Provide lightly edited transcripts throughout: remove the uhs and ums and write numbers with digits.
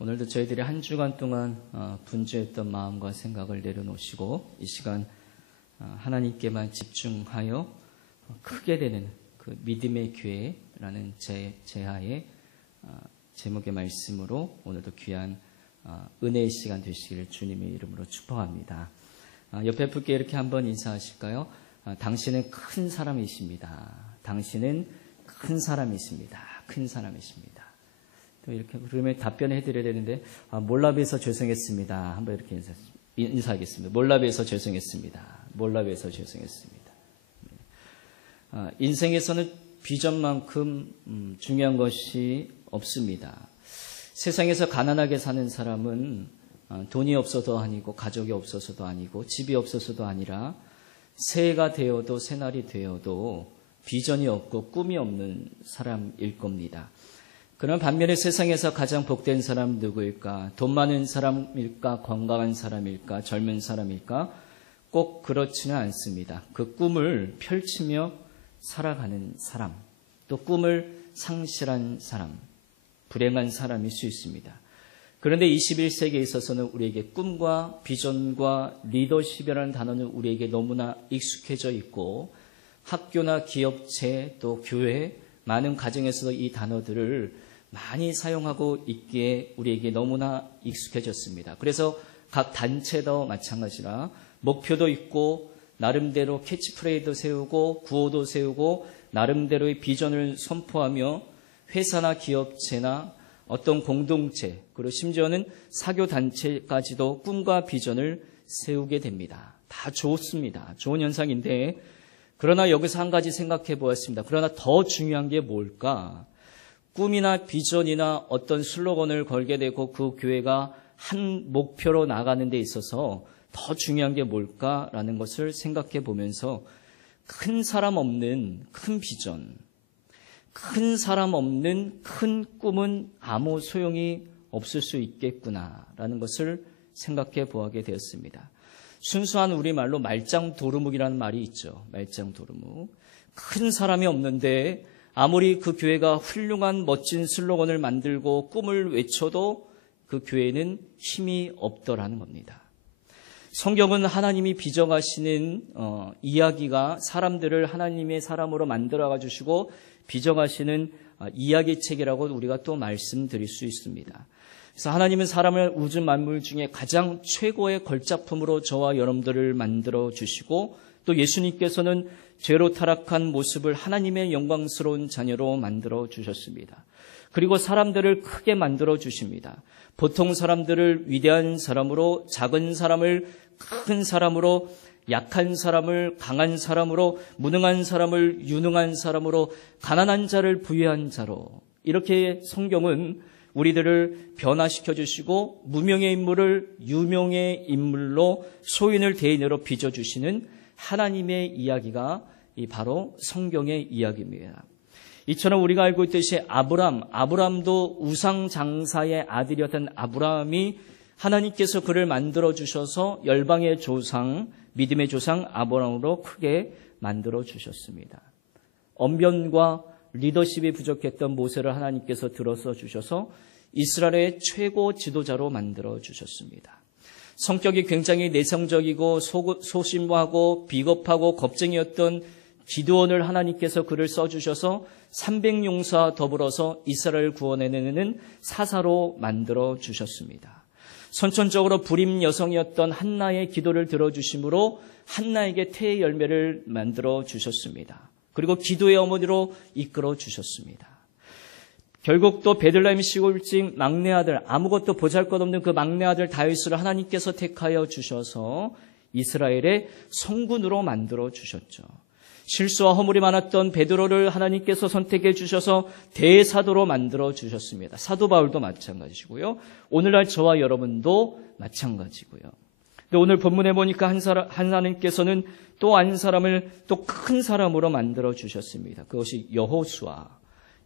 오늘도 저희들이 한 주간 동안 분주했던 마음과 생각을 내려놓으시고 이 시간 하나님께만 집중하여 크게 되는 그 믿음의 교회라는 제하의 제목의 말씀으로 오늘도 귀한 은혜의 시간 되시기를 주님의 이름으로 축복합니다. 옆에 분께 이렇게 한번 인사하실까요? 당신은 큰 사람이십니다. 당신은 큰 사람이십니다. 큰 사람이십니다. 또 이렇게 그러면 답변해 드려야 되는데 몰라봬서 죄송했습니다. 한번 이렇게 인사하겠습니다. 몰라봬서 죄송했습니다. 몰라봬서 죄송했습니다. 인생에서는 비전만큼 중요한 것이 없습니다. 세상에서 가난하게 사는 사람은 돈이 없어도 아니고 가족이 없어서도 아니고 집이 없어서도 아니라 새해가 되어도 새날이 되어도 비전이 없고 꿈이 없는 사람일 겁니다. 그런 반면에 세상에서 가장 복된 사람 누구일까? 돈 많은 사람일까? 건강한 사람일까? 젊은 사람일까? 꼭 그렇지는 않습니다. 그 꿈을 펼치며 살아가는 사람, 또 꿈을 상실한 사람, 불행한 사람일 수 있습니다. 그런데 21세기에 있어서는 우리에게 꿈과 비전과 리더십이라는 단어는 우리에게 너무나 익숙해져 있고 학교나 기업체 또 교회 많은 가정에서도 이 단어들을 많이 사용하고 있기에 우리에게 너무나 익숙해졌습니다. 그래서 각 단체도 마찬가지라 목표도 있고 나름대로 캐치프레이도 세우고 구호도 세우고 나름대로의 비전을 선포하며 회사나 기업체나 어떤 공동체 그리고 심지어는 사교단체까지도 꿈과 비전을 세우게 됩니다. 다 좋습니다. 좋은 현상인데 그러나 여기서 한 가지 생각해 보았습니다. 그러나 더 중요한 게 뭘까? 꿈이나 비전이나 어떤 슬로건을 걸게 되고 그 교회가 한 목표로 나가는 데 있어서 더 중요한 게 뭘까라는 것을 생각해 보면서 큰 사람 없는 큰 비전, 큰 사람 없는 큰 꿈은 아무 소용이 없을 수 있겠구나라는 것을 생각해 보게 되었습니다. 순수한 우리말로 말짱도루묵이라는 말이 있죠. 말짱도루묵. 큰 사람이 없는데 아무리 그 교회가 훌륭한 멋진 슬로건을 만들고 꿈을 외쳐도 그 교회는 힘이 없더라는 겁니다. 성경은 하나님이 빚어가시는 이야기가 사람들을 하나님의 사람으로 만들어가 주시고 빚어가시는 이야기책이라고 우리가 또 말씀드릴 수 있습니다. 그래서 하나님은 사람을 우주 만물 중에 가장 최고의 걸작품으로 저와 여러분들을 만들어 주시고 또 예수님께서는 죄로 타락한 모습을 하나님의 영광스러운 자녀로 만들어 주셨습니다. 그리고 사람들을 크게 만들어 주십니다. 보통 사람들을 위대한 사람으로, 작은 사람을 큰 사람으로, 약한 사람을 강한 사람으로, 무능한 사람을 유능한 사람으로, 가난한 자를 부유한 자로 이렇게 성경은 우리들을 변화시켜 주시고 무명의 인물을 유명의 인물로 소인을 대인으로 빚어주시는 하나님의 이야기가 바로 성경의 이야기입니다. 이처럼 우리가 알고 있듯이 아브람도 우상장사의 아들이었던 아브라함이 하나님께서 그를 만들어 주셔서 열방의 조상, 믿음의 조상 아브라함으로 크게 만들어 주셨습니다. 언변과 리더십이 부족했던 모세를 하나님께서 들어서 주셔서 이스라엘의 최고 지도자로 만들어 주셨습니다. 성격이 굉장히 내성적이고 소심하고 비겁하고 겁쟁이였던 기드온을 하나님께서 그를 써주셔서 300용사와 더불어서 이스라엘을 구원해내는 사사로 만들어 주셨습니다. 선천적으로 불임 여성이었던 한나의 기도를 들어주심으로 한나에게 태의 열매를 만들어 주셨습니다. 그리고 기도의 어머니로 이끌어 주셨습니다. 결국 또 베들레헴 시골집 막내 아들, 아무것도 보잘것없는 그 막내 아들 다윗을 하나님께서 택하여 주셔서 이스라엘의 성군으로 만들어 주셨죠. 실수와 허물이 많았던 베드로를 하나님께서 선택해 주셔서 대사도로 만들어 주셨습니다. 사도 바울도 마찬가지고요. 오늘날 저와 여러분도 마찬가지고요. 근데 오늘 본문에 보니까 하나님께서는 또 한 사람을 또 큰 사람으로 만들어 주셨습니다. 그것이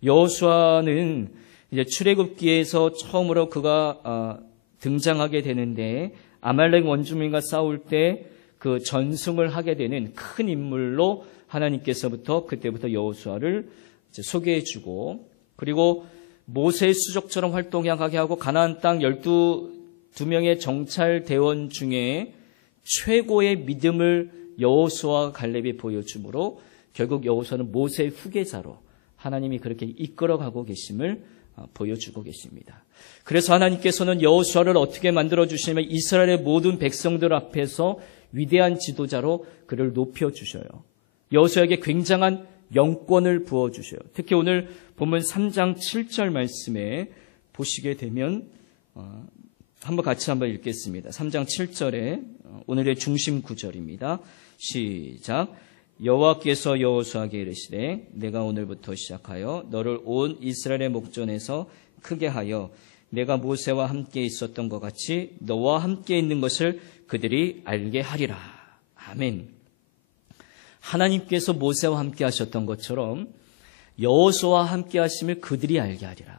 여호수아는 이제 출애굽기에서 처음으로 그가 등장하게 되는데 아말렉 원주민과 싸울 때 그 전승을 하게 되는 큰 인물로 하나님께서부터 그때부터 여호수아를 소개해 주고 그리고 모세의 수족처럼 활동하게 하고 가나안 땅 12명의 정찰 대원 중에 최고의 믿음을 여호수아와 갈렙이 보여주므로 결국 여호수아는 모세의 후계자로 하나님이 그렇게 이끌어가고 계심을 보여주고 계십니다. 그래서 하나님께서는 여호수아를 어떻게 만들어주시냐면 이스라엘의 모든 백성들 앞에서 위대한 지도자로 그를 높여주셔요. 여호수아에게 굉장한 영권을 부어주셔요. 특히 오늘 본문 3장 7절 말씀에 보시게 되면 한번 같이 한번 읽겠습니다. 3장 7절에 오늘의 중심 구절입니다. 시작. 여호와께서 여호수아에게 이르시되 내가 오늘부터 시작하여 너를 온 이스라엘의 목전에서 크게 하여 내가 모세와 함께 있었던 것 같이 너와 함께 있는 것을 그들이 알게 하리라. 아멘. 하나님께서 모세와 함께 하셨던 것처럼 여호수아와 함께 하심을 그들이 알게 하리라.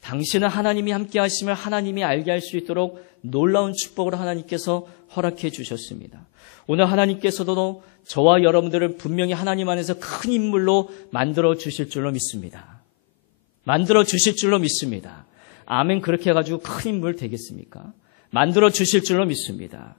당신은 하나님이 함께 하심을 하나님이 알게 할 수 있도록 놀라운 축복을 하나님께서 허락해 주셨습니다. 오늘 하나님께서도 저와 여러분들을 분명히 하나님 안에서 큰 인물로 만들어 주실 줄로 믿습니다. 만들어 주실 줄로 믿습니다. 아멘. 그렇게 해가지고 큰 인물 되겠습니까? 만들어 주실 줄로 믿습니다.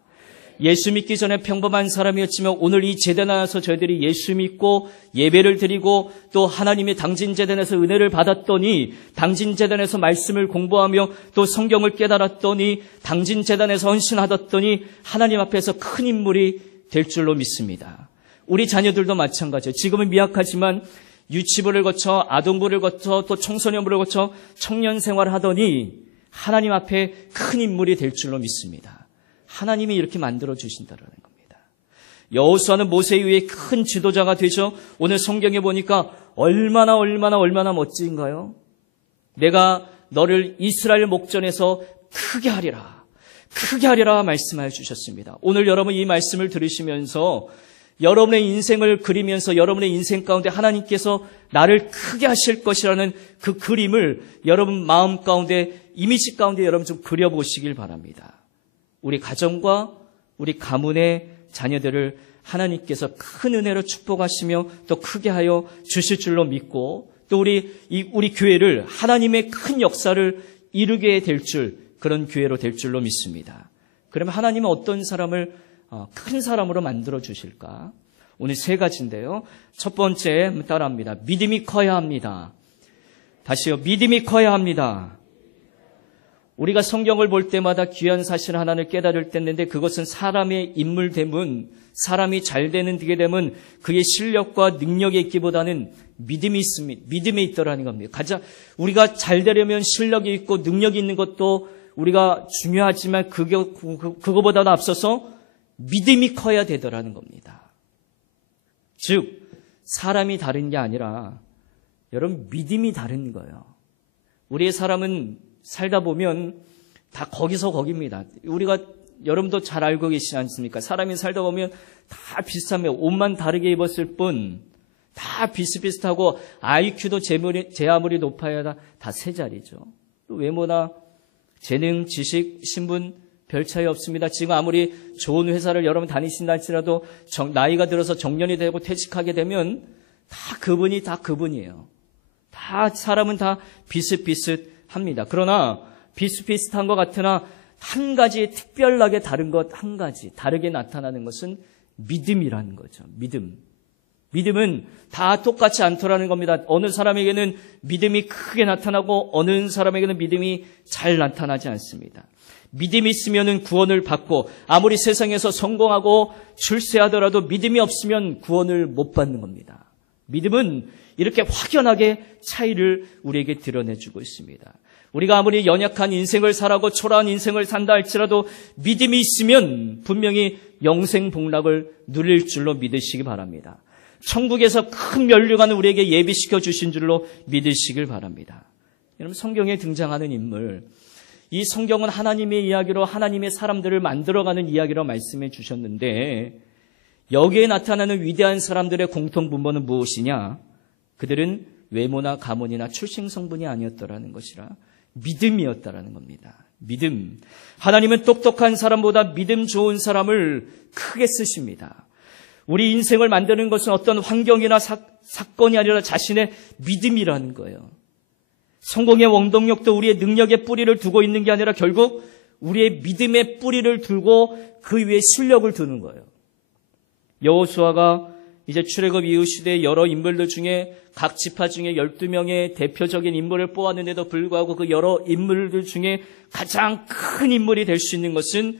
예수 믿기 전에 평범한 사람이었지만 오늘 이 제대 나와서 저희들이 예수 믿고 예배를 드리고 또 하나님의 당진제단에서 은혜를 받았더니 당진제단에서 말씀을 공부하며 또 성경을 깨달았더니 당진제단에서 헌신하았더니 하나님 앞에서 큰 인물이 될 줄로 믿습니다. 우리 자녀들도 마찬가지예요. 지금은 미약하지만 유치부를 거쳐 아동부를 거쳐 또 청소년부를 거쳐 청년 생활을 하더니 하나님 앞에 큰 인물이 될 줄로 믿습니다. 하나님이 이렇게 만들어 주신다는 겁니다. 여호수아는 모세에 의해 큰 지도자가 되죠. 오늘 성경에 보니까 얼마나 멋진가요? 내가 너를 이스라엘 목전에서 크게 하리라 말씀하여 주셨습니다. 오늘 여러분 이 말씀을 들으시면서 여러분의 인생을 그리면서 여러분의 인생 가운데 하나님께서 나를 크게 하실 것이라는 그 그림을 여러분 마음 가운데 이미지 가운데 여러분 좀 그려보시길 바랍니다. 우리 가정과 우리 가문의 자녀들을 하나님께서 큰 은혜로 축복하시며 또 크게 하여 주실 줄로 믿고 또 우리 교회를 하나님의 큰 역사를 이루게 될 줄 그런 교회로 될 줄로 믿습니다. 그러면 하나님은 어떤 사람을 큰 사람으로 만들어 주실까? 오늘 세 가지인데요. 첫 번째 따라합니다. 믿음이 커야 합니다. 다시요. 믿음이 커야 합니다. 우리가 성경을 볼 때마다 귀한 사실 하나를 깨달을 때 있는데 그것은 사람의 인물됨은 사람이 잘 되게 되면 그의 실력과 능력이 있기보다는 믿음이 있습니다. 믿음에 있더라는 겁니다. 우리가 잘 되려면 실력이 있고 능력이 있는 것도 우리가 중요하지만 그거보다도 앞서서 믿음이 커야 되더라는 겁니다. 즉 사람이 다른 게 아니라 여러분 믿음이 다른 거예요. 우리의 사람은 살다 보면 다 거기서 거기입니다. 우리가 여러분도 잘 알고 계시지 않습니까? 사람이 살다 보면 다 비슷하며 옷만 다르게 입었을 뿐 다 비슷비슷하고 IQ도 제 아무리 높아야 다 세 자리죠. 또 외모나 재능, 지식, 신분 별 차이 없습니다. 지금 아무리 좋은 회사를 여러분 다니신다 할지라도 나이가 들어서 정년이 되고 퇴직하게 되면 다 그분이에요. 다 사람은 다 비슷비슷합니다. 그러나 비슷비슷한 것 같으나 한 가지 특별하게 다른 것 한 가지 다르게 나타나는 것은 믿음이라는 거죠. 믿음은 다 똑같지 않더라는 겁니다. 어느 사람에게는 믿음이 크게 나타나고 어느 사람에게는 믿음이 잘 나타나지 않습니다. 믿음이 있으면 구원을 받고 아무리 세상에서 성공하고 출세하더라도 믿음이 없으면 구원을 못 받는 겁니다. 믿음은 이렇게 확연하게 차이를 우리에게 드러내주고 있습니다. 우리가 아무리 연약한 인생을 살아고 초라한 인생을 산다 할지라도 믿음이 있으면 분명히 영생복락을 누릴 줄로 믿으시기 바랍니다. 천국에서 큰 면류관을 우리에게 예비시켜 주신 줄로 믿으시길 바랍니다. 여러분 성경에 등장하는 인물, 이 성경은 하나님의 이야기로 하나님의 사람들을 만들어가는 이야기로 말씀해 주셨는데 여기에 나타나는 위대한 사람들의 공통분모는 무엇이냐? 그들은 외모나 가문이나 출생 성분이 아니었더라는 것이라 믿음이었다라는 겁니다. 믿음. 하나님은 똑똑한 사람보다 믿음 좋은 사람을 크게 쓰십니다. 우리 인생을 만드는 것은 어떤 환경이나 사건이 아니라 자신의 믿음이라는 거예요. 성공의 원동력도 우리의 능력의 뿌리를 두고 있는 게 아니라 결국 우리의 믿음의 뿌리를 두고 그 위에 실력을 두는 거예요. 여호수아가 이제 출애굽 이후 시대의 여러 인물들 중에 각 지파 중에 12명의 대표적인 인물을 뽑았는데도 불구하고 그 여러 인물들 중에 가장 큰 인물이 될 수 있는 것은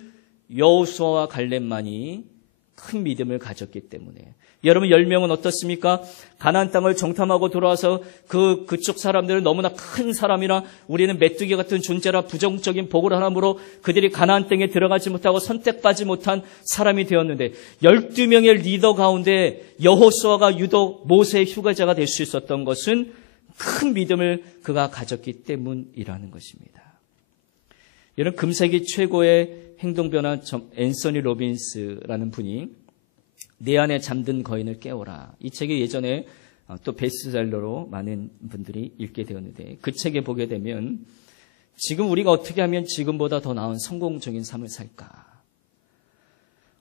여호수아와 갈렙만이 큰 믿음을 가졌기 때문에. 여러분 10명은 어떻습니까? 가나안 땅을 정탐하고 돌아와서 그쪽 사람들은 너무나 큰 사람이라 우리는 메뚜기 같은 존재라 부정적인 복을 하나므로 그들이 가나안 땅에 들어가지 못하고 선택받지 못한 사람이 되었는데 12명의 리더 가운데 여호수아가 유독 모세의 휴가자가 될 수 있었던 것은 큰 믿음을 그가 가졌기 때문이라는 것입니다. 여러분 금세기 최고의 행동변화 앤서니 로빈스라는 분이 내 안에 잠든 거인을 깨워라. 이 책이 예전에 또 베스트셀러로 많은 분들이 읽게 되었는데 그 책에 보게 되면 지금 우리가 어떻게 하면 지금보다 더 나은 성공적인 삶을 살까?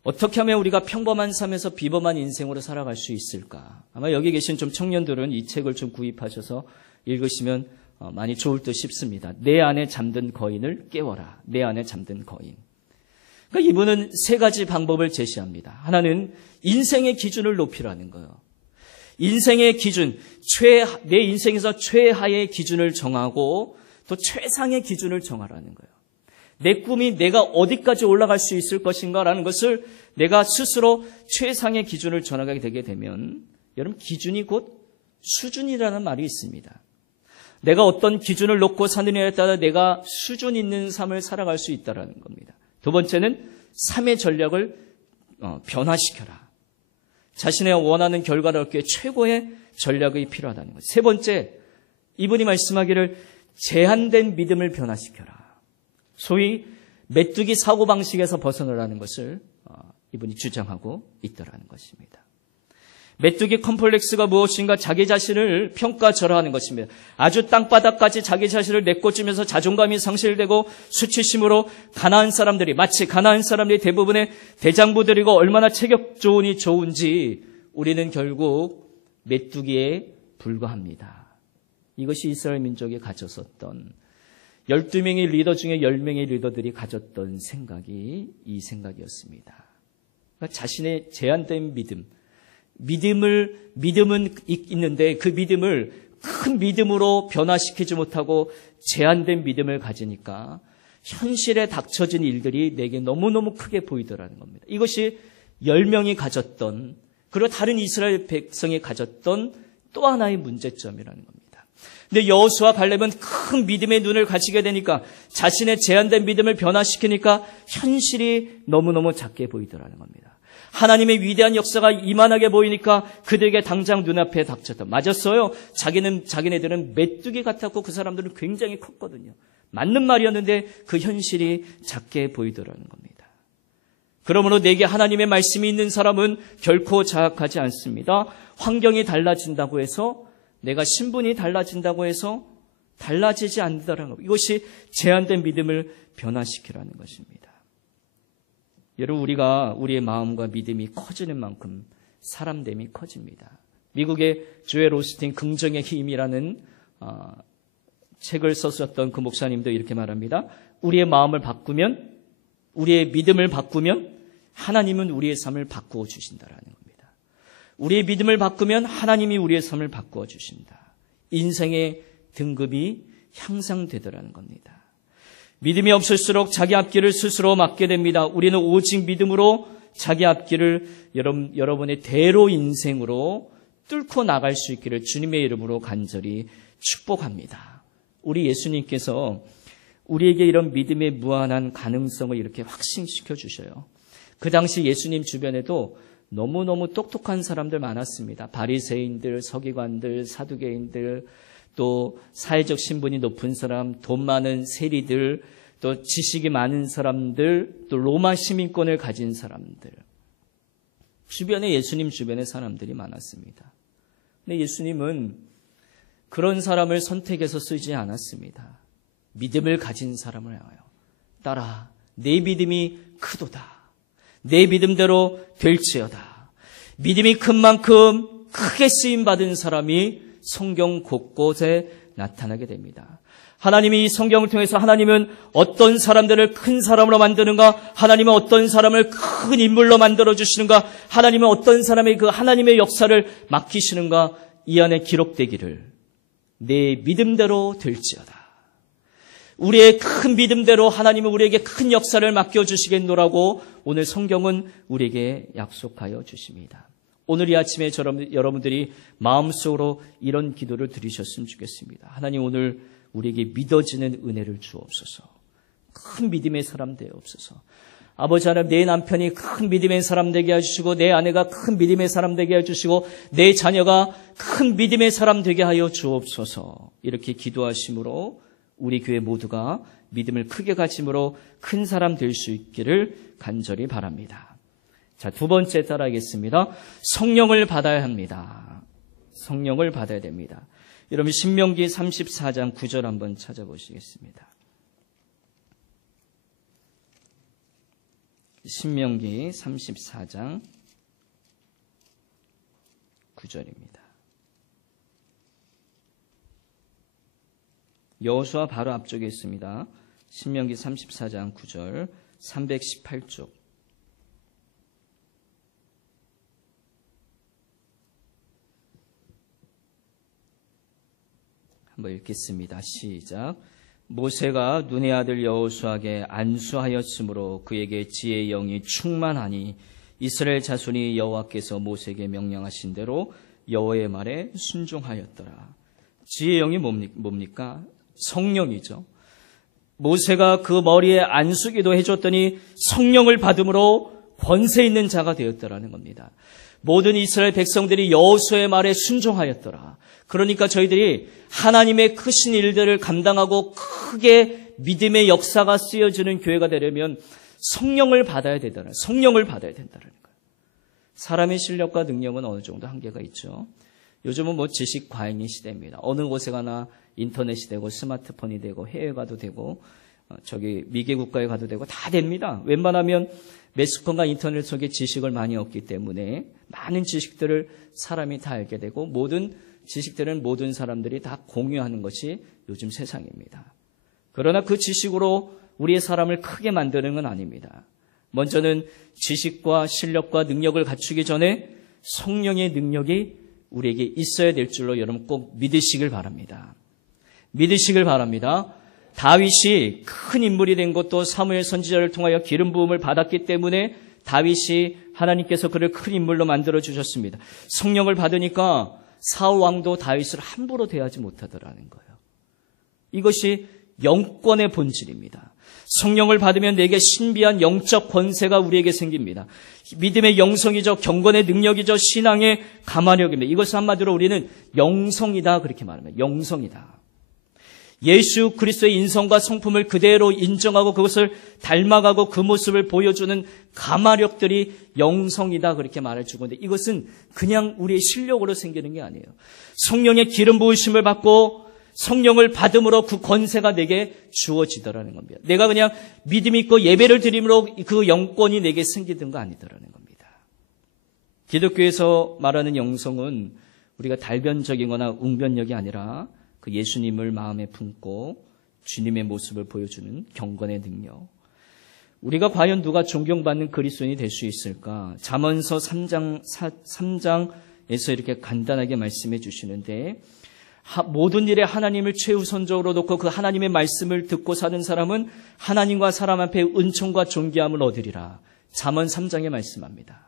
어떻게 하면 우리가 평범한 삶에서 비범한 인생으로 살아갈 수 있을까? 아마 여기 계신 좀 청년들은 이 책을 좀 구입하셔서 읽으시면 많이 좋을 듯 싶습니다. 내 안에 잠든 거인을 깨워라. 내 안에 잠든 거인. 그러니까 이분은 세 가지 방법을 제시합니다. 하나는 인생의 기준을 높이라는 거예요. 인생의 기준, 내 인생에서 최하의 기준을 정하고 또 최상의 기준을 정하라는 거예요. 내 꿈이 내가 어디까지 올라갈 수 있을 것인가라는 것을 내가 스스로 최상의 기준을 정하게 되게 되면 여러분 기준이 곧 수준이라는 말이 있습니다. 내가 어떤 기준을 놓고 사느냐에 따라 내가 수준 있는 삶을 살아갈 수 있다는 겁니다. 두 번째는 삶의 전략을 변화시켜라. 자신의 원하는 결과를 얻기 위해 최고의 전략이 필요하다는 거예요. 세 번째, 이분이 말씀하기를 제한된 믿음을 변화시켜라. 소위 메뚜기 사고방식에서 벗어나라는 것을 이분이 주장하고 있더라는 것입니다. 메뚜기 컴플렉스가 무엇인가? 자기 자신을 평가절하하는 것입니다. 아주 땅바닥까지 자기 자신을 내꽂으면서 자존감이 상실되고 수치심으로 마치 가나안 사람들이 대부분의 대장부들이고 얼마나 체격 좋은지 우리는 결국 메뚜기에 불과합니다. 이것이 이스라엘 민족이 가졌었던 12명의 리더 중에 10명의 리더들이 가졌던 생각이 이 생각이었습니다. 그러니까 자신의 제한된 믿음은 있는데 그 믿음을 큰 믿음으로 변화시키지 못하고 제한된 믿음을 가지니까 현실에 닥쳐진 일들이 내게 너무너무 크게 보이더라는 겁니다. 이것이 10명이 가졌던 그리고 다른 이스라엘 백성이 가졌던 또 하나의 문제점이라는 겁니다. 근데 여호수아 갈렙은 큰 믿음의 눈을 가지게 되니까 자신의 제한된 믿음을 변화시키니까 현실이 너무너무 작게 보이더라는 겁니다. 하나님의 위대한 역사가 이만하게 보이니까 그들에게 당장 눈앞에 닥쳤다. 맞았어요. 자기네들은 메뚜기 같았고 그 사람들은 굉장히 컸거든요. 맞는 말이었는데 그 현실이 작게 보이더라는 겁니다. 그러므로 내게 하나님의 말씀이 있는 사람은 결코 자학하지 않습니다. 환경이 달라진다고 해서 내가 신분이 달라진다고 해서 달라지지 않는다는 것. 이것이 제한된 믿음을 변화시키라는 것입니다. 여러분 우리가 우리의 마음과 믿음이 커지는 만큼 사람됨이 커집니다. 미국의 조엘 오스틴 긍정의 힘이라는 책을 썼었던 그 목사님도 이렇게 말합니다. 우리의 마음을 바꾸면 우리의 믿음을 바꾸면 하나님은 우리의 삶을 바꾸어 주신다라는 겁니다. 우리의 믿음을 바꾸면 하나님이 우리의 삶을 바꾸어 주신다. 인생의 등급이 향상되더라는 겁니다. 믿음이 없을수록 자기 앞길을 스스로 막게 됩니다. 우리는 오직 믿음으로 자기 앞길을 여러분의 대로 인생으로 뚫고 나갈 수 있기를 주님의 이름으로 간절히 축복합니다. 우리 예수님께서 우리에게 이런 믿음의 무한한 가능성을 이렇게 확신시켜 주셔요. 그 당시 예수님 주변에도 너무너무 똑똑한 사람들 많았습니다. 바리새인들, 서기관들, 사두개인들, 또 사회적 신분이 높은 사람, 돈 많은 세리들, 또 지식이 많은 사람들, 또 로마 시민권을 가진 사람들. 주변에 예수님 주변에 사람들이 많았습니다. 근데 예수님은 그런 사람을 선택해서 쓰지 않았습니다. 믿음을 가진 사람을 향하여 따라 내 믿음이 크도다. 내 믿음대로 될지어다. 믿음이 큰 만큼 크게 쓰임받은 사람이 성경 곳곳에 나타나게 됩니다. 하나님이 이 성경을 통해서 하나님은 어떤 사람들을 큰 사람으로 만드는가, 하나님은 어떤 사람을 큰 인물로 만들어 주시는가, 하나님은 어떤 사람의 그 하나님의 역사를 맡기시는가, 이 안에 기록되기를 내 믿음대로 될지어다. 우리의 큰 믿음대로 하나님은 우리에게 큰 역사를 맡겨주시겠노라고 오늘 성경은 우리에게 약속하여 주십니다. 오늘 이 아침에 여러분들이 마음속으로 이런 기도를 드리셨으면 좋겠습니다. 하나님, 오늘 우리에게 믿어지는 은혜를 주옵소서. 큰 믿음의 사람 되옵소서. 아버지 하나님, 내 남편이 큰 믿음의 사람 되게 해주시고, 내 아내가 큰 믿음의 사람 되게 해주시고, 내 자녀가 큰 믿음의 사람 되게 하여 주옵소서. 이렇게 기도하심으로 우리 교회 모두가 믿음을 크게 가짐으로 큰 사람 될 수 있기를 간절히 바랍니다. 자, 두 번째 따라하겠습니다. 성령을 받아야 합니다. 성령을 받아야 됩니다. 여러분, 신명기 34장 9절 한번 찾아보시겠습니다. 신명기 34장 9절입니다. 여호수아 바로 앞쪽에 있습니다. 신명기 34장 9절 318쪽. 한번 읽겠습니다. 시작. 모세가 눈의 아들 여호수아에게 안수하였으므로 그에게 지혜의 영이 충만하니 이스라엘 자손이 여호와께서 모세에게 명령하신 대로 여호와의 말에 순종하였더라. 지혜의 영이 뭡니까? 성령이죠. 모세가 그 머리에 안수기도 해줬더니 성령을 받음으로 권세 있는 자가 되었더라는 겁니다. 모든 이스라엘 백성들이 여호수아의 말에 순종하였더라. 그러니까 저희들이 하나님의 크신 일들을 감당하고 크게 믿음의 역사가 쓰여지는 교회가 되려면 성령을 받아야 되더라. 성령을 받아야 된다는 거예요. 사람의 실력과 능력은 어느 정도 한계가 있죠. 요즘은 지식 과잉의 시대입니다. 어느 곳에 가나 인터넷이 되고 스마트폰이 되고 해외 가도 되고 미개 국가에 가도 되고 다 됩니다. 웬만하면 매스컴과 인터넷 속에 지식을 많이 얻기 때문에 많은 지식들을 사람이 다 알게 되고 모든 지식들은 모든 사람들이 다 공유하는 것이 요즘 세상입니다. 그러나 그 지식으로 우리의 사람을 크게 만드는 건 아닙니다. 먼저는 지식과 실력과 능력을 갖추기 전에 성령의 능력이 우리에게 있어야 될 줄로 여러분 꼭 믿으시길 바랍니다. 믿으시길 바랍니다. 다윗이 큰 인물이 된 것도 사무엘 선지자를 통하여 기름 부음을 받았기 때문에 다윗이 하나님께서 그를 큰 인물로 만들어 주셨습니다. 성령을 받으니까 사울 왕도 다윗을 함부로 대하지 못하더라는 거예요. 이것이 영권의 본질입니다. 성령을 받으면 내게 신비한 영적 권세가 우리에게 생깁니다. 믿음의 영성이죠. 경건의 능력이죠. 신앙의 가마력입니다. 이것을 한마디로 우리는 영성이다 그렇게 말합니다. 영성이다. 예수 그리스도의 인성과 성품을 그대로 인정하고 그것을 닮아가고 그 모습을 보여주는 가마력들이 영성이다 그렇게 말해주고 있는데 이것은 그냥 우리의 실력으로 생기는 게 아니에요. 성령의 기름 부으심을 받고 성령을 받음으로 그 권세가 내게 주어지더라는 겁니다. 내가 그냥 믿음 있고 예배를 드림으로 그 영권이 내게 생기던 거 아니더라는 겁니다. 기독교에서 말하는 영성은 우리가 달변적이거나 웅변력이 아니라 그 예수님을 마음에 품고 주님의 모습을 보여주는 경건의 능력. 우리가 과연 누가 존경받는 그리스도인이 될 수 있을까? 잠언서 3장에서 이렇게 간단하게 말씀해 주시는데 모든 일에 하나님을 최우선적으로 놓고 그 하나님의 말씀을 듣고 사는 사람은 하나님과 사람 앞에 은총과 존귀함을 얻으리라. 잠언 3장에 말씀합니다.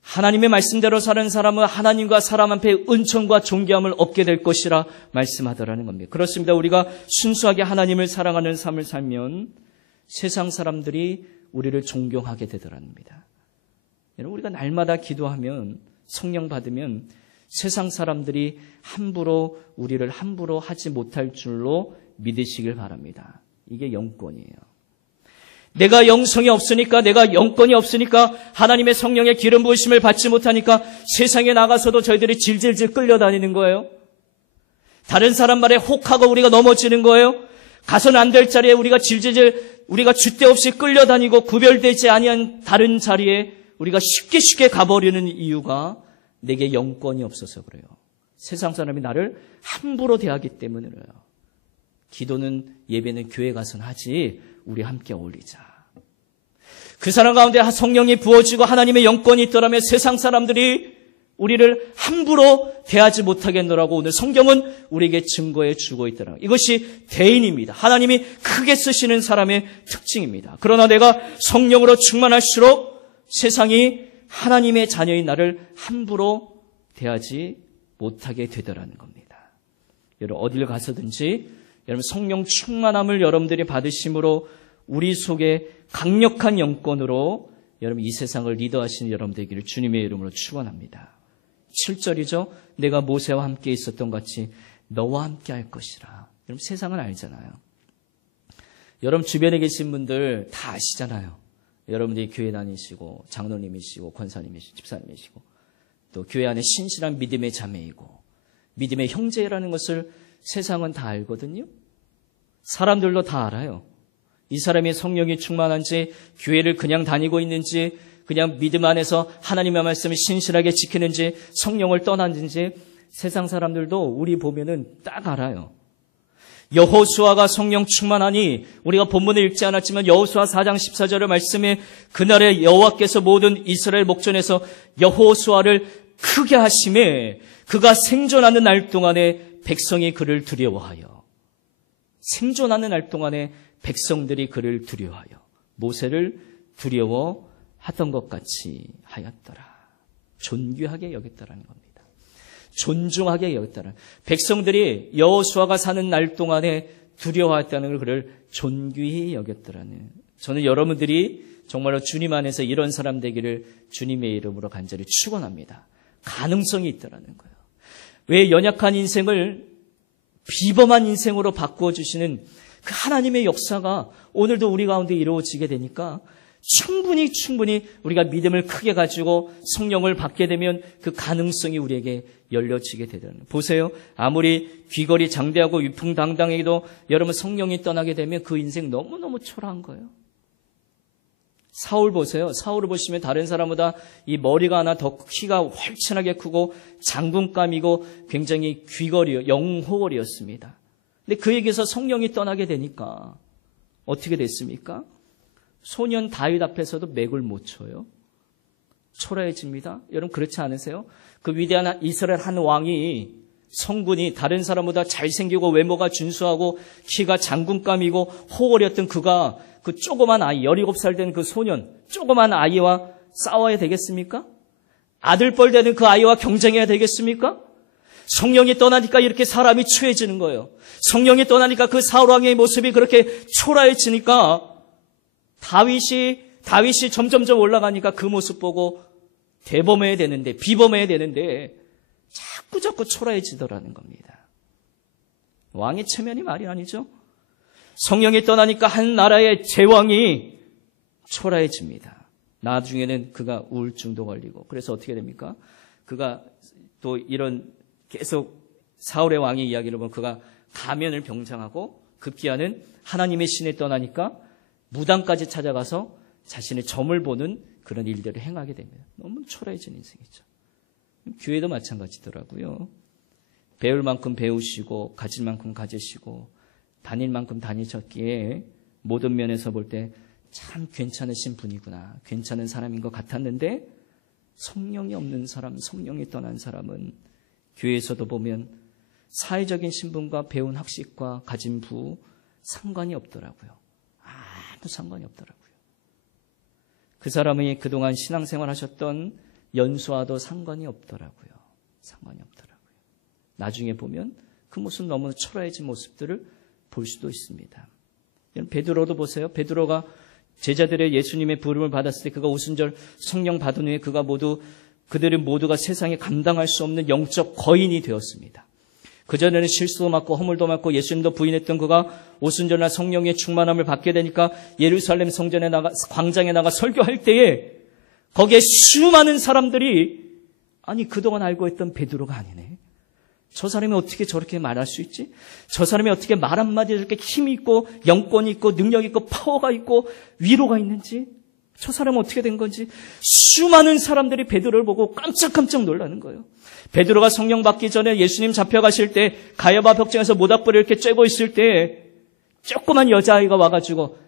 하나님의 말씀대로 사는 사람은 하나님과 사람 앞에 은총과 존귀함을 얻게 될 것이라 말씀하더라는 겁니다. 그렇습니다. 우리가 순수하게 하나님을 사랑하는 삶을 살면 세상 사람들이 우리를 존경하게 되더랍니다. 여러분, 우리가 날마다 기도하면 성령 받으면 세상 사람들이 함부로 우리를 함부로 하지 못할 줄로 믿으시길 바랍니다. 이게 영권이에요. 내가 영성이 없으니까, 내가 영권이 없으니까, 하나님의 성령의 기름 부으심을 받지 못하니까 세상에 나가서도 저희들이 질질질 끌려다니는 거예요. 다른 사람 말에 혹하고 우리가 넘어지는 거예요. 가서는 안 될 자리에 우리가 우리가 줏대 없이 끌려다니고 구별되지 아니한 다른 자리에 우리가 쉽게 가버리는 이유가 내게 영권이 없어서 그래요. 세상 사람이 나를 함부로 대하기 때문이에요. 기도는 예배는 교회 가서는 하지 우리 함께 어울리자. 그 사람 가운데 성령이 부어지고 하나님의 영권이 있더라면 세상 사람들이 우리를 함부로 대하지 못하겠노라고 오늘 성경은 우리에게 증거해 주고 있더라. 이것이 대인입니다. 하나님이 크게 쓰시는 사람의 특징입니다. 그러나 내가 성령으로 충만할수록 세상이 하나님의 자녀인 나를 함부로 대하지 못하게 되더라는 겁니다. 여러분 어딜 가서든지 여러분 성령 충만함을 여러분들이 받으심으로 우리 속에 강력한 영권으로 여러분 이 세상을 리더하시는 여러분 되기를 주님의 이름으로 축원합니다. 7절이죠. 내가 모세와 함께 있었던 같이 너와 함께 할 것이라. 여러분 세상은 알잖아요. 여러분 주변에 계신 분들 다 아시잖아요. 여러분들이 교회 다니시고 장로님이시고 권사님이시고 집사님이시고 또 교회 안에 신실한 믿음의 자매이고 믿음의 형제라는 것을 세상은 다 알거든요. 사람들도 다 알아요. 이 사람이 성령이 충만한지 교회를 그냥 다니고 있는지 그냥 믿음 안에서 하나님의 말씀을 신실하게 지키는지 성령을 떠났는지 세상 사람들도 우리 보면은 딱 알아요. 여호수아가 성령 충만하니 우리가 본문을 읽지 않았지만 여호수아 4장 14절의 말씀에 그날에 여호와께서 모든 이스라엘 목전에서 여호수아를 크게 하심에 그가 생존하는 날 동안에 백성이 그를 두려워하여 생존하는 날 동안에 백성들이 그를 두려워하여 모세를 두려워하던 것 같이 하였더라. 존귀하게 여겼다라는 겁니다. 존중하게 여겼다는 백성들이 여호수아가 사는 날 동안에 두려워했다는 걸 그를 존귀히 여겼더라는. 저는 여러분들이 정말로 주님 안에서 이런 사람 되기를 주님의 이름으로 간절히 축원합니다. 가능성이 있다라는 거예요. 왜 연약한 인생을 비범한 인생으로 바꾸어 주시는 그 하나님의 역사가 오늘도 우리 가운데 이루어지게 되니까 충분히 우리가 믿음을 크게 가지고 성령을 받게 되면 그 가능성이 우리에게 열려지게 되더라는 거예요. 보세요. 아무리 귀걸이 장대하고 위풍당당해도 여러분 성령이 떠나게 되면 그 인생 너무너무 초라한 거예요. 사울 보세요. 사울을 보시면 다른 사람보다 이 머리가 하나 더 키가 훨씬하게 크고 장군감이고 굉장히 영호걸이었습니다. 근데 그에게서 성령이 떠나게 되니까 어떻게 됐습니까? 소년 다윗 앞에서도 맥을 못 쳐요. 초라해집니다. 여러분 그렇지 않으세요? 그 위대한 이스라엘 한 왕이 성군이 다른 사람보다 잘생기고 외모가 준수하고 키가 장군감이고 호걸이었던 그가 그 조그만 아이 17살 된 그 소년 조그만 아이와 싸워야 되겠습니까? 아들뻘 되는 그 아이와 경쟁해야 되겠습니까? 성령이 떠나니까 이렇게 사람이 추해지는 거예요. 성령이 떠나니까 그 사울 왕의 모습이 그렇게 초라해지니까 다윗이 점점점 올라가니까 그 모습 보고 대범해야 되는데 비범해야 되는데 자꾸 초라해지더라는 겁니다. 왕의 체면이 말이 아니죠. 성령이 떠나니까 한 나라의 제왕이 초라해집니다. 나중에는 그가 우울증도 걸리고 그래서 어떻게 됩니까? 그가 또 이런 계속 사울의 왕의 이야기를 보면 그가 가면을 병장하고 급기야는 하나님의 신에 떠나니까 무당까지 찾아가서 자신의 점을 보는 그런 일들을 행하게 됩니다. 너무 초라해진 인생이죠. 교회도 마찬가지더라고요. 배울 만큼 배우시고 가질 만큼 가지시고 다닐 만큼 다니셨기에 모든 면에서 볼 때 참 괜찮으신 분이구나. 괜찮은 사람인 것 같았는데 성령이 없는 사람, 성령이 떠난 사람은 교회에서도 보면 사회적인 신분과 배운 학식과 가진 부 상관이 없더라고요. 아무 상관이 없더라고요. 그 사람이 그동안 신앙생활 하셨던 연수와도 상관이 없더라고요. 상관이 없더라고요. 나중에 보면 그 모습 너무 초라해진 모습들을 볼 수도 있습니다. 베드로도 보세요. 베드로가 제자들의 예수님의 부름을 받았을 때 그가 오순절 성령 받은 후에 그들은 모두가 세상에 감당할 수 없는 영적 거인이 되었습니다. 그전에는 실수도 많고 허물도 많고 예수님도 부인했던 그가 오순절날 성령의 충만함을 받게 되니까 예루살렘 성전에 광장에 나가 설교할 때에 거기에 수많은 사람들이 아니 그동안 알고 있던 베드로가 아니네. 저 사람이 어떻게 저렇게 말할 수 있지? 저 사람이 어떻게 말 한마디에 저렇게 힘이 있고 영권이 있고 능력이 있고 파워가 있고 위로가 있는지 저 사람은 어떻게 된 건지 수많은 사람들이 베드로를 보고 깜짝깜짝 놀라는 거예요. 베드로가 성령 받기 전에 예수님 잡혀가실 때 가야바 벽장에서 모닥불을 이렇게 쬐고 있을 때 조그만 여자아이가 와가지고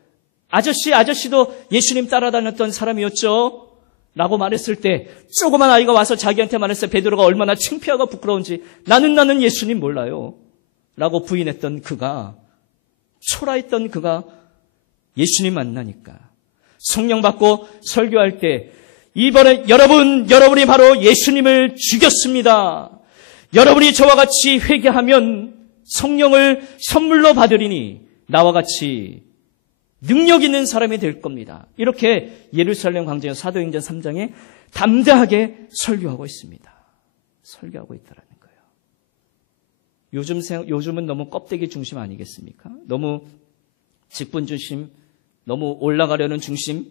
아저씨도 예수님 따라다녔던 사람이었죠? 라고 말했을 때 조그만 아이가 와서 자기한테 말했어요. 베드로가 얼마나 창피하고 부끄러운지 나는 예수님 몰라요. 라고 부인했던 그가, 초라했던 그가 예수님 만나니까 성령 받고 설교할 때 이번에 여러분이 바로 예수님을 죽였습니다. 여러분이 저와 같이 회개하면 성령을 선물로 받으리니 나와 같이 능력 있는 사람이 될 겁니다. 이렇게 예루살렘 광장의 사도행전 3장에 담대하게 설교하고 있습니다. 설교하고 있다라는 거예요. 요즘은 너무 껍데기 중심 아니겠습니까? 너무 직분 중심, 너무 올라가려는 중심.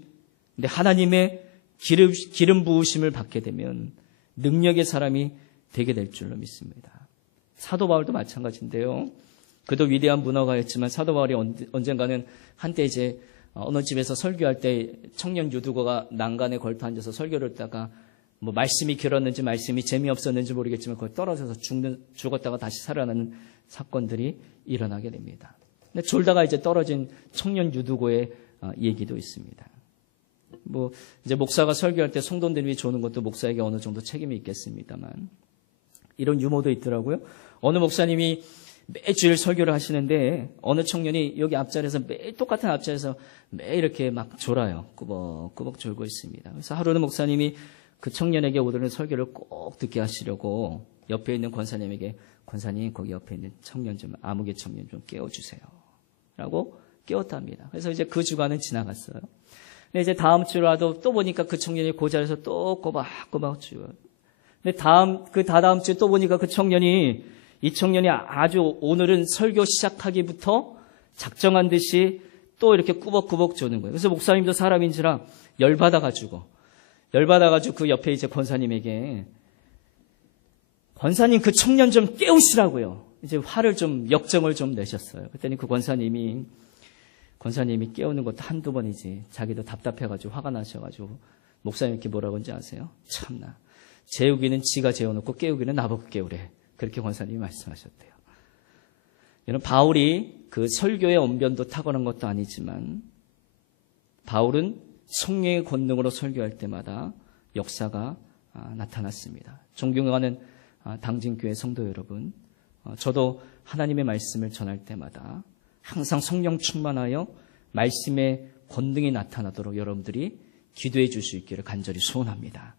근데 하나님의 기름 부으심을 받게 되면 능력의 사람이 되게 될 줄로 믿습니다. 사도 바울도 마찬가지인데요. 그도 위대한 문화가였지만 사도 바울이 언젠가는 한때 이제 어느 집에서 설교할 때 청년 유두거가 난간에 걸터 앉아서 설교를 했다가 뭐 말씀이 길었는지 말씀이 재미없었는지 모르겠지만 거기 떨어져서 죽었다가 다시 살아나는 사건들이 일어나게 됩니다. 근데 졸다가 이제 떨어진 청년 유두거의 얘기도 있습니다. 뭐 이제 목사가 설교할 때 성도들이 조는 것도 목사에게 어느 정도 책임이 있겠습니다만 이런 유머도 있더라고요. 어느 목사님이 매주일 설교를 하시는데 어느 청년이 여기 앞자리에서 매일 똑같은 앞자리에서 매일 이렇게 막 졸아요. 꾸벅꾸벅 졸고 있습니다. 그래서 하루는 목사님이 그 청년에게 오늘은 설교를 꼭 듣게 하시려고 옆에 있는 권사님에게 권사님 거기 옆에 있는 청년 좀 아무개 청년 좀 깨워주세요. 라고 깨웠답니다. 그래서 이제 그 주간은 지나갔어요. 근데 이제 다음 주라도 또 보니까 그 청년이 그 자리에서 또 꼬박꼬박 죽어요. 근데 다다음 주에 또 보니까 이 청년이 아주 오늘은 설교 시작하기부터 작정한 듯이 또 이렇게 꾸벅꾸벅 조는 거예요. 그래서 목사님도 사람인지라 열받아가지고 그 옆에 이제 권사님에게 권사님 그 청년 좀 깨우시라고요. 이제 역정을 좀 내셨어요. 그랬더니 그 권사님이 깨우는 것도 한두 번이지 자기도 답답해가지고 화가 나셔가지고 목사님 이렇게 뭐라고 하는지 아세요? 참나 재우기는 지가 재워놓고 깨우기는 나보고 깨우래. 그렇게 권사님이 말씀하셨대요. 여러분 바울이 그 설교의 언변도 탁월한 것도 아니지만 바울은 성령의 권능으로 설교할 때마다 역사가 나타났습니다. 존경하는 당진교회 성도 여러분, 저도 하나님의 말씀을 전할 때마다 항상 성령 충만하여 말씀의 권능이 나타나도록 여러분들이 기도해 줄 수 있기를 간절히 소원합니다.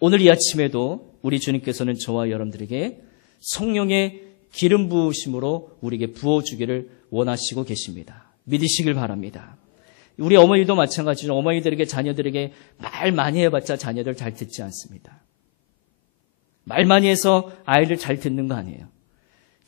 오늘 이 아침에도 우리 주님께서는 저와 여러분들에게 성령의 기름 부으심으로 우리에게 부어주기를 원하시고 계십니다. 믿으시길 바랍니다. 우리 어머니도 마찬가지로 어머니들에게 자녀들에게 말 많이 해봤자 자녀들 잘 듣지 않습니다. 말 많이 해서 아이를 잘 듣는 거 아니에요.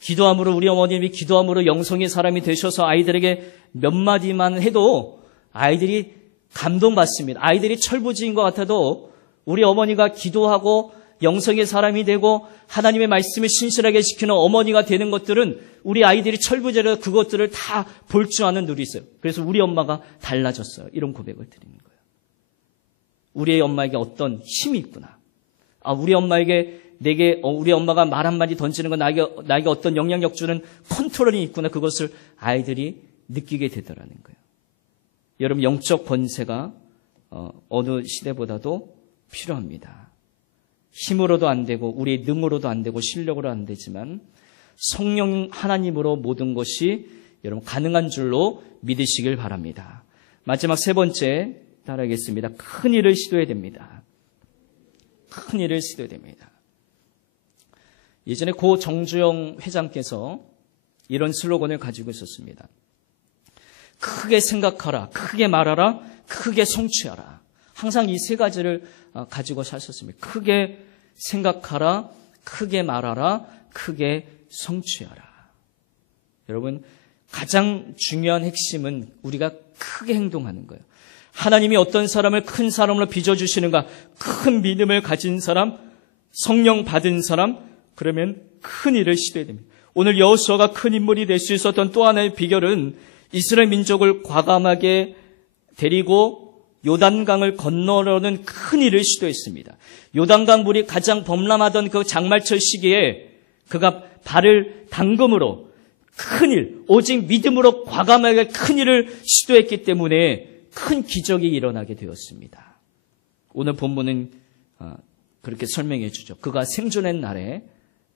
기도함으로 우리 어머님이 기도함으로 영성의 사람이 되셔서 아이들에게 몇 마디만 해도 아이들이 감동받습니다. 아이들이 철부지인 것 같아도 우리 어머니가 기도하고 영성의 사람이 되고 하나님의 말씀을 신실하게 지키는 어머니가 되는 것들은 우리 아이들이 철부지라 그것들을 다 볼 줄 아는 눈이 있어요. 그래서 우리 엄마가 달라졌어요. 이런 고백을 드리는 거예요. 우리 엄마에게 어떤 힘이 있구나. 우리 엄마가 말 한마디 던지는 건 나에게 어떤 영향력 주는 컨트롤이 있구나. 그것을 아이들이 느끼게 되더라는 거예요. 여러분 영적 권세가 어느 시대보다도 필요합니다. 힘으로도 안 되고 우리의 능으로도 안 되고 실력으로 안 되지만 성령 하나님으로 모든 것이 여러분 가능한 줄로 믿으시길 바랍니다. 마지막 세 번째 따라하겠습니다. 큰 일을 시도해야 됩니다. 큰 일을 시도해야 됩니다. 예전에 고 정주영 회장께서 이런 슬로건을 가지고 있었습니다. 크게 생각하라, 크게 말하라, 크게 성취하라. 항상 이 세 가지를 가지고 사셨습니다. 크게 생각하라, 크게 말하라, 크게 성취하라. 여러분 가장 중요한 핵심은 우리가 크게 행동하는 거예요. 하나님이 어떤 사람을 큰 사람으로 빚어주시는가? 큰 믿음을 가진 사람, 성령 받은 사람, 그러면 큰 일을 시도해야 됩니다. 오늘 여호수아가 큰 인물이 될 수 있었던 또 하나의 비결은 이스라엘 민족을 과감하게 데리고 요단강을 건너려는 큰 일을 시도했습니다. 요단강 물이 가장 범람하던 그 장말철 시기에 그가 발을 담금으로 큰 일, 오직 믿음으로 과감하게 큰 일을 시도했기 때문에 큰 기적이 일어나게 되었습니다. 오늘 본문은 그렇게 설명해 주죠. 그가 생존한 날에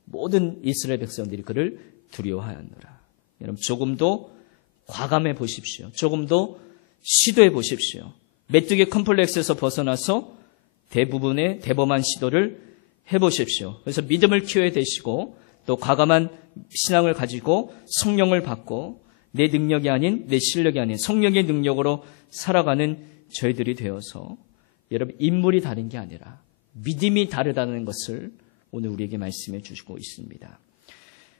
모든 이스라엘 백성들이 그를 두려워하였노라. 여러분 조금 더 과감해 보십시오. 조금 더 시도해 보십시오. 메뚜기 컴플렉스에서 벗어나서 대부분의 대범한 시도를 해보십시오. 그래서 믿음을 키워야 되시고 또 과감한 신앙을 가지고 성령을 받고 내 능력이 아닌 내 실력이 아닌 성령의 능력으로 살아가는 저희들이 되어서 여러분 인물이 다른 게 아니라 믿음이 다르다는 것을 오늘 우리에게 말씀해 주시고 있습니다.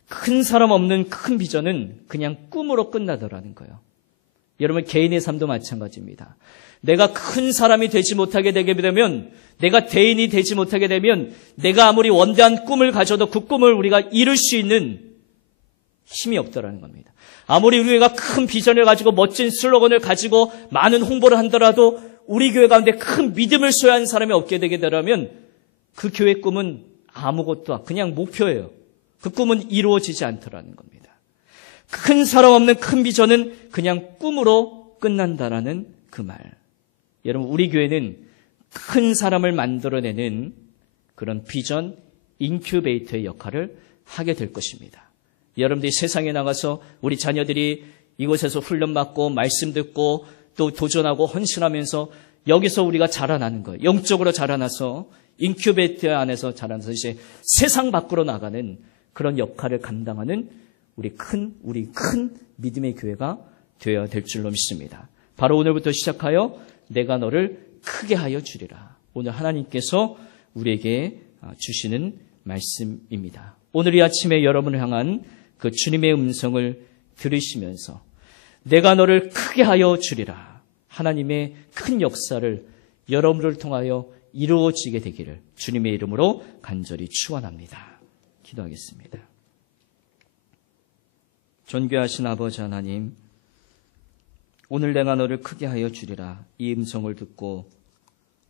큰 사람 없는 큰 비전은 그냥 꿈으로 끝나더라는 거예요. 여러분 개인의 삶도 마찬가지입니다. 내가 큰 사람이 되지 못하게 되게 되면, 내가 대인이 되지 못하게 되면 내가 아무리 원대한 꿈을 가져도 그 꿈을 우리가 이룰 수 있는 힘이 없더라는 겁니다. 아무리 우리가 큰 비전을 가지고 멋진 슬로건을 가지고 많은 홍보를 한더라도 우리 교회 가운데 큰 믿음을 소유한 사람이 없게 되게 되면 그 교회 꿈은 아무것도 그냥 목표예요. 그 꿈은 이루어지지 않더라는 겁니다. 큰 사람 없는 큰 비전은 그냥 꿈으로 끝난다라는 그 말. 여러분 우리 교회는 큰 사람을 만들어내는 그런 비전 인큐베이터의 역할을 하게 될 것입니다. 여러분들이 세상에 나가서 우리 자녀들이 이곳에서 훈련받고 말씀 듣고 또 도전하고 헌신하면서 여기서 우리가 자라나는 거예요. 영적으로 자라나서 인큐베이터 안에서 자라나서 이제 세상 밖으로 나가는 그런 역할을 감당하는 우리 큰 믿음의 교회가 되어야 될 줄로 믿습니다. 바로 오늘부터 시작하여 내가 너를 크게 하여 주리라. 오늘 하나님께서 우리에게 주시는 말씀입니다. 오늘 이 아침에 여러분을 향한 그 주님의 음성을 들으시면서 내가 너를 크게 하여 주리라. 하나님의 큰 역사를 여러분을 통하여 이루어지게 되기를 주님의 이름으로 간절히 축원합니다. 기도하겠습니다. 존귀하신 아버지 하나님, 오늘 내가 너를 크게 하여 주리라. 이 음성을 듣고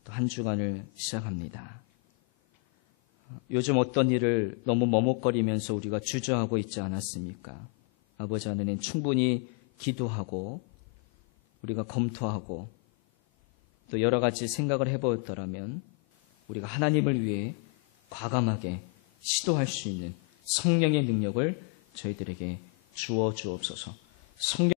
또 한 주간을 시작합니다. 요즘 어떤 일을 너무 머뭇거리면서 우리가 주저하고 있지 않았습니까? 아버지 하나님, 충분히 기도하고 우리가 검토하고 또 여러 가지 생각을 해보았더라면 우리가 하나님을 위해 과감하게 시도할 수 있는 성령의 능력을 저희들에게 주어 주옵소서. 성령